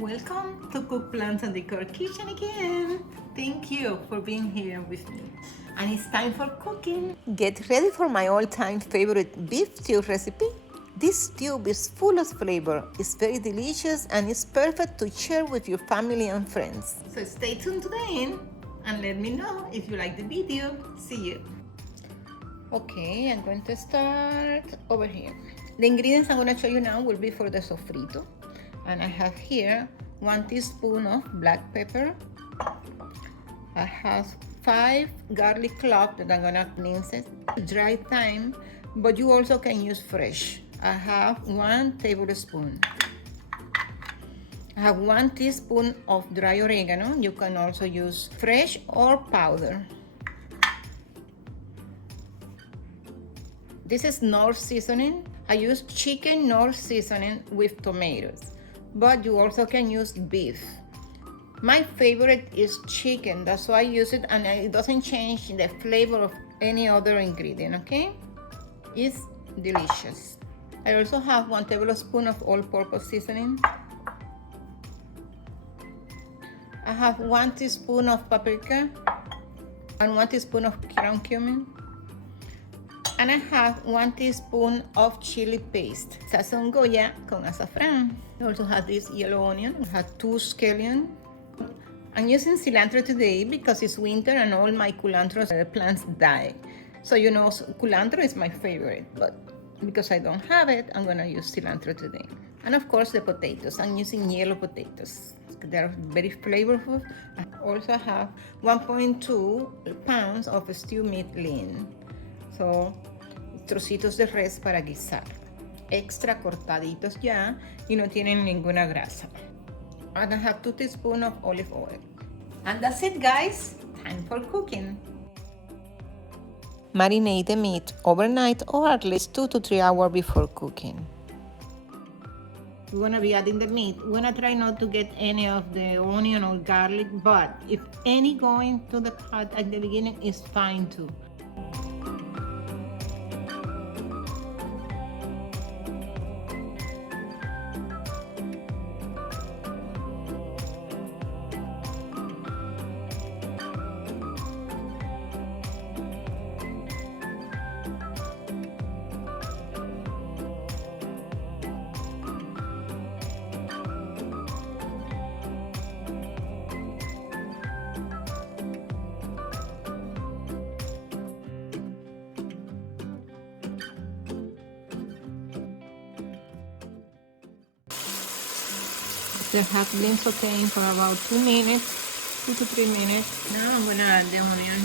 Welcome to Cook Plants and Decor Kitchen again. Thank you for being here with me. And it's time for cooking. Get ready for my all-time favorite beef stew recipe. This stew is full of flavor, it's very delicious, and it's perfect to share with your family and friends. So stay tuned to the end and let me know if you like the video. See you. Okay, I'm going to start over here. The ingredients I'm going to show you now will be for the sofrito. And I have here 1 teaspoon of black pepper. I have 5 garlic cloves that I'm gonna mince it. Dry thyme, but you also can use fresh. I have 1 tablespoon. I have 1 teaspoon of dry oregano. You can also use fresh or powder. This is Knorr seasoning. I use chicken Knorr seasoning with tomatoes, but you also can use beef. My favorite is chicken, that's why I use it, and it doesn't change the flavor of any other ingredient, okay? It's delicious. I also have 1 tablespoon of all-purpose seasoning. I have 1 teaspoon of paprika and 1 teaspoon of ground cumin. And I have 1 teaspoon of chili paste. Sazón Goya con azafrán. I also have this yellow onion. I have 2 scallions. I'm using cilantro today because it's winter and all my culantro plants die. So you know, culantro is my favorite, but because I don't have it, I'm gonna use cilantro today. And of course the potatoes. I'm using yellow potatoes. They're very flavorful. I also have 1.2 pounds of stew meat lean. So, trocitos de res para guisar. Extra cortaditos ya y no tienen ninguna grasa. And I have 2 teaspoons of olive oil. And that's it, guys. Time for cooking. Marinate the meat overnight or at least 2 to 3 hours before cooking. We're gonna be adding the meat. We're gonna try not to get any of the onion or garlic, but if any going to the pot at the beginning is fine too. They have been sauteing for about 2 minutes, 2 to 3 minutes. Now I'm gonna add the onion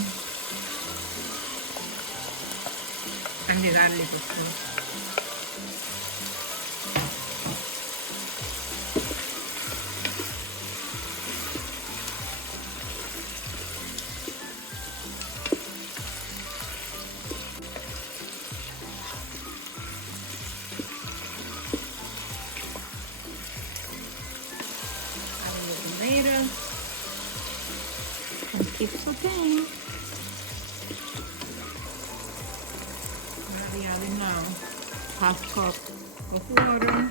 and the garlic, of course. Tomatoes and keep sauteing. I'm gonna be adding now 1/2 cup of water.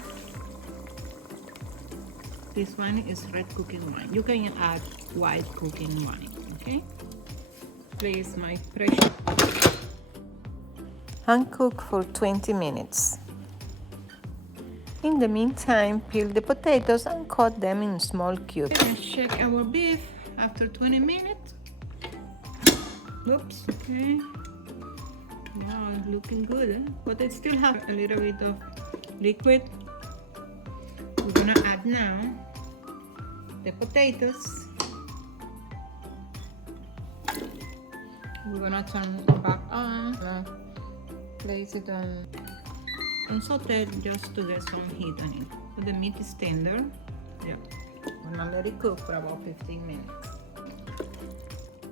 This one is red cooking wine. You can add white cooking wine, okay? Place my pressure and cook for 20 minutes. In the meantime, peel the potatoes and cut them in small cubes. Let's check our beef after 20 minutes. Oops, okay. Wow, it's looking good, eh? But it still has a little bit of liquid. We're gonna add now the potatoes. We're gonna turn it back on. Place it on and saute just to get some heat on it. So the meat is tender. Yeah. I'm gonna let it cook for about 15 minutes.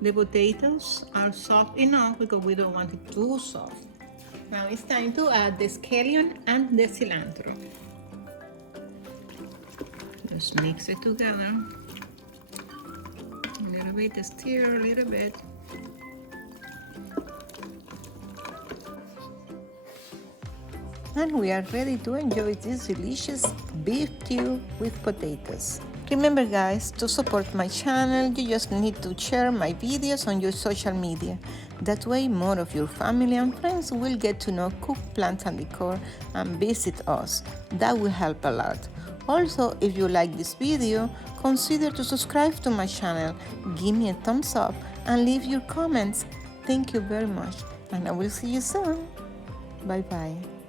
The potatoes are soft enough because we don't want it too soft. Now it's time to add the scallion and the cilantro. Just mix it together. A little bit, stir a little bit. And we are ready to enjoy this delicious beef stew with potatoes. Remember guys, to support my channel, you just need to share my videos on your social media. That way more of your family and friends will get to know Cook Plants and Decor and visit us. That will help a lot. Also, if you like this video, consider to subscribe to my channel, give me a thumbs up and leave your comments. Thank you very much and I will see you soon. Bye bye.